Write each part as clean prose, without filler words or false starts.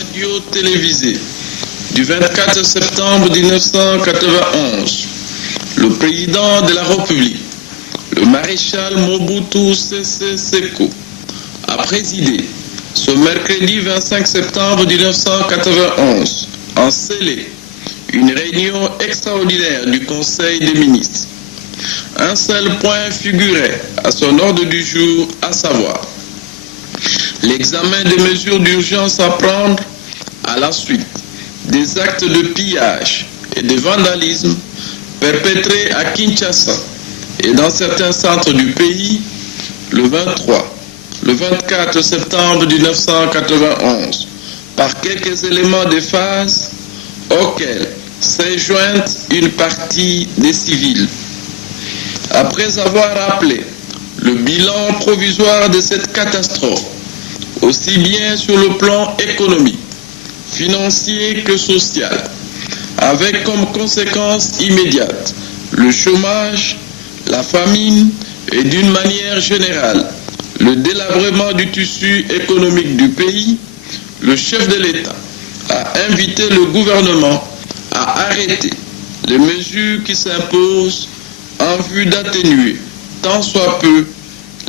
radio-télévisée du 24 septembre 1991, le président de la République, le maréchal Mobutu Sese Seko, a présidé ce mercredi 25 septembre 1991 en scellé une réunion extraordinaire du Conseil des ministres. Un seul point figurait à son ordre du jour, à savoir l'examen des mesures d'urgence à prendre à la suite des actes de pillage et de vandalisme perpétrés à Kinshasa et dans certains centres du pays le 23, le 24 septembre 1991 par quelques éléments de phase auxquels s'est jointe une partie des civils. Après avoir rappelé le bilan provisoire de cette catastrophe, aussi bien sur le plan économique, financier que social, avec comme conséquence immédiate le chômage, la famine et d'une manière générale le délabrement du tissu économique du pays, le chef de l'État a invité le gouvernement à arrêter les mesures qui s'imposent en vue d'atténuer tant soit peu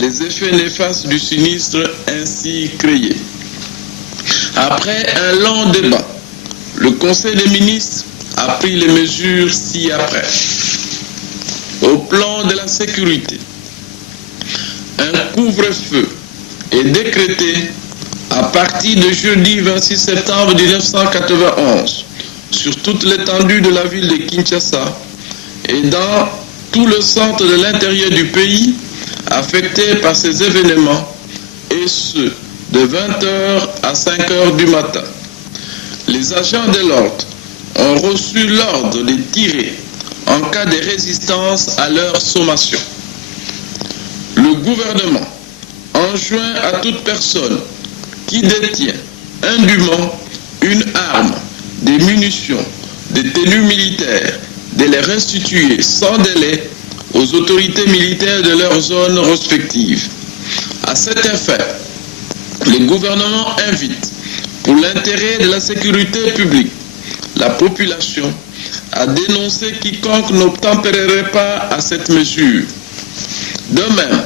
les effets néfastes du sinistre ainsi créé. Après un long débat, le Conseil des ministres a pris les mesures ci-après. Au plan de la sécurité, un couvre-feu est décrété à partir de jeudi 26 septembre 1991 sur toute l'étendue de la ville de Kinshasa et dans tout le centre de l'intérieur du pays affecté par ces événements, et ce, de 20h à 5h du matin. Les agents de l'ordre ont reçu l'ordre de tirer en cas de résistance à leur sommation. Le gouvernement enjoint à toute personne qui détient indûment une arme, des munitions, des tenues militaires, de les restituer sans délai aux autorités militaires de leurs zones respectives. À cet effet, le gouvernement invite, pour l'intérêt de la sécurité publique, la population à dénoncer quiconque n'obtempérerait pas à cette mesure. De même,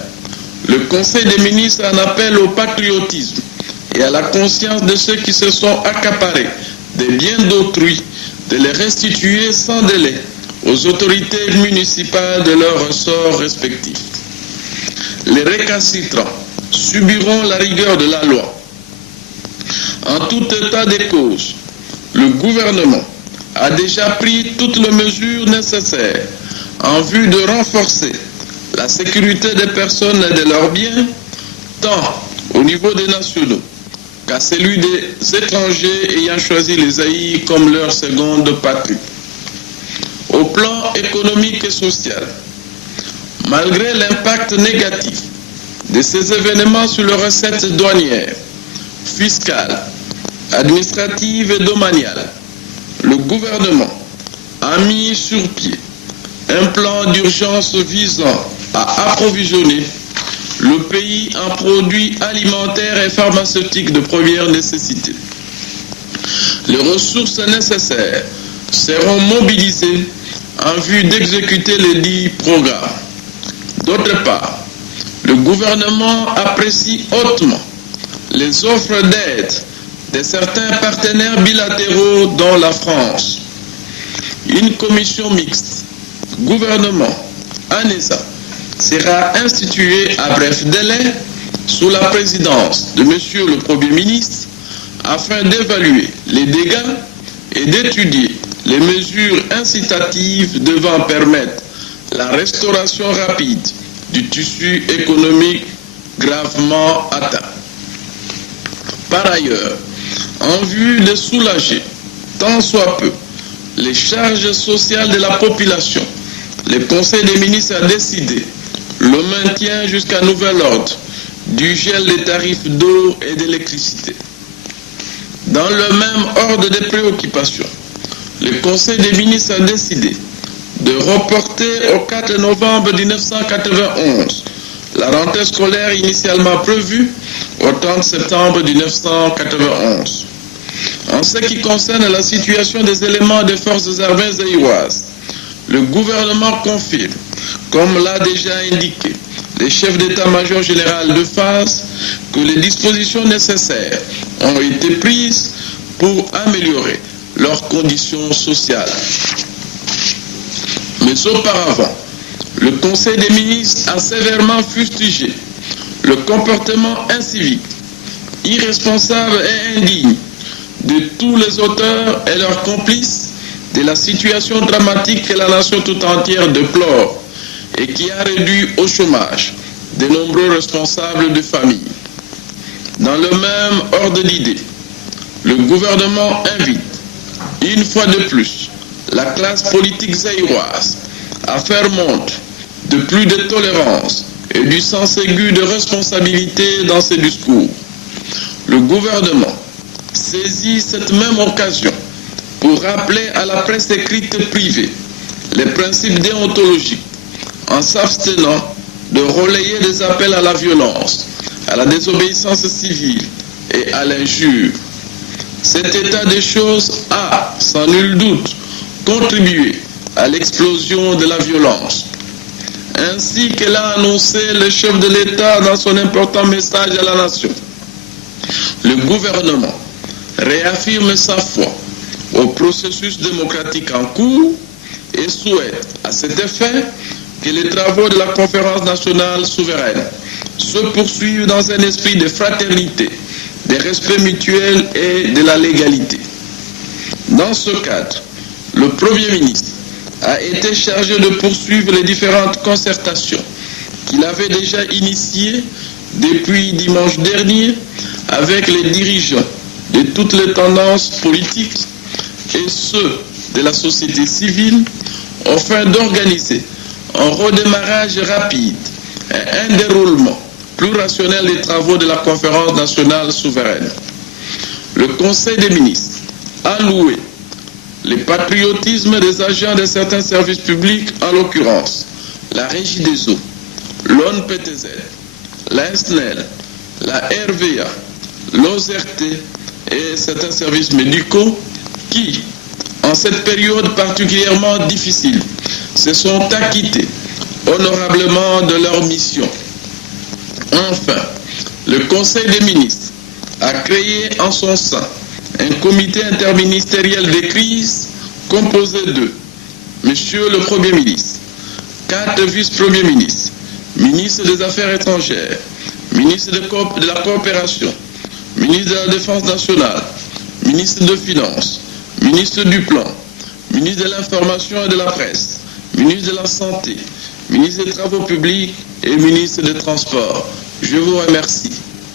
le Conseil des ministres en appelle au patriotisme et à la conscience de ceux qui se sont accaparés des biens d'autrui, de les restituer sans délai aux autorités municipales de leurs ressorts respectifs. Les récalcitrants subiront la rigueur de la loi. En tout état de cause, le gouvernement a déjà pris toutes les mesures nécessaires en vue de renforcer la sécurité des personnes et de leurs biens, tant au niveau des nationaux qu'à celui des étrangers ayant choisi les Zaïre comme leur seconde patrie. Au plan économique et social, malgré l'impact négatif de ces événements sur les recettes douanières, fiscales, administratives et domaniales, le gouvernement a mis sur pied un plan d'urgence visant à approvisionner le pays en produits alimentaires et pharmaceutiques de première nécessité. Les ressources nécessaires seront mobilisées en vue d'exécuter les dits programmes. D'autre part, le gouvernement apprécie hautement les offres d'aide de certains partenaires bilatéraux dont la France. Une commission mixte, gouvernement, ANESA, sera instituée à bref délai sous la présidence de Monsieur le Premier ministre afin d'évaluer les dégâts et d'étudier les mesures incitatives devant permettre la restauration rapide du tissu économique gravement atteint. Par ailleurs, en vue de soulager tant soit peu les charges sociales de la population, le Conseil des ministres a décidé le maintien jusqu'à nouvel ordre du gel des tarifs d'eau et d'électricité. Dans le même ordre de préoccupation, le Conseil des ministres a décidé de reporter au 4 novembre 1991 la rentrée scolaire initialement prévue au 30 septembre 1991. En ce qui concerne la situation des éléments des forces armées zaïroises, le gouvernement confirme, comme l'a déjà indiqué le chef d'état-major général de phase, que les dispositions nécessaires ont été prises pour améliorer leurs conditions sociales. Mais auparavant, le Conseil des ministres a sévèrement fustigé le comportement incivique, irresponsable et indigne de tous les auteurs et leurs complices de la situation dramatique que la nation tout entière déplore et qui a réduit au chômage de nombreux responsables de famille. Dans le même ordre d'idées, le gouvernement invite, une fois de plus, la classe politique zaïroise à faire montre de plus de tolérance et du sens aigu de responsabilité dans ses discours. Le gouvernement saisit cette même occasion pour rappeler à la presse écrite privée les principes déontologiques en s'abstenant de relayer des appels à la violence, à la désobéissance civile et à l'injure. Cet état des choses a, sans nul doute, contribué à l'explosion de la violence. Ainsi que l'a annoncé le chef de l'État dans son important message à la nation, le gouvernement réaffirme sa foi au processus démocratique en cours et souhaite à cet effet que les travaux de la conférence nationale souveraine se poursuivent dans un esprit de fraternité, de respect mutuel et de la légalité. Dans ce cadre, le Premier ministre a été chargé de poursuivre les différentes concertations qu'il avait déjà initiées depuis dimanche dernier avec les dirigeants de toutes les tendances politiques et ceux de la société civile afin d'organiser un redémarrage rapide et un déroulement plus rationnel des travaux de la conférence nationale souveraine. Le Conseil des ministres a loué le patriotisme des agents de certains services publics, en l'occurrence la Régie des eaux, l'ONPTZ, la SNEL, la RVA, l'OZRT et certains services médicaux qui, en cette période particulièrement difficile, se sont acquittés honorablement de leur mission. Enfin, le Conseil des ministres a créé en son sein un comité interministériel de crise composé de Monsieur le Premier ministre, 4 vice-premiers ministres, ministre des Affaires étrangères, ministre de la Coopération, ministre de la Défense nationale, ministre de Finances, ministre du Plan, ministre de l'Information et de la Presse, ministre de la Santé, ministre des Travaux publics et ministre des Transports. Je vous remercie.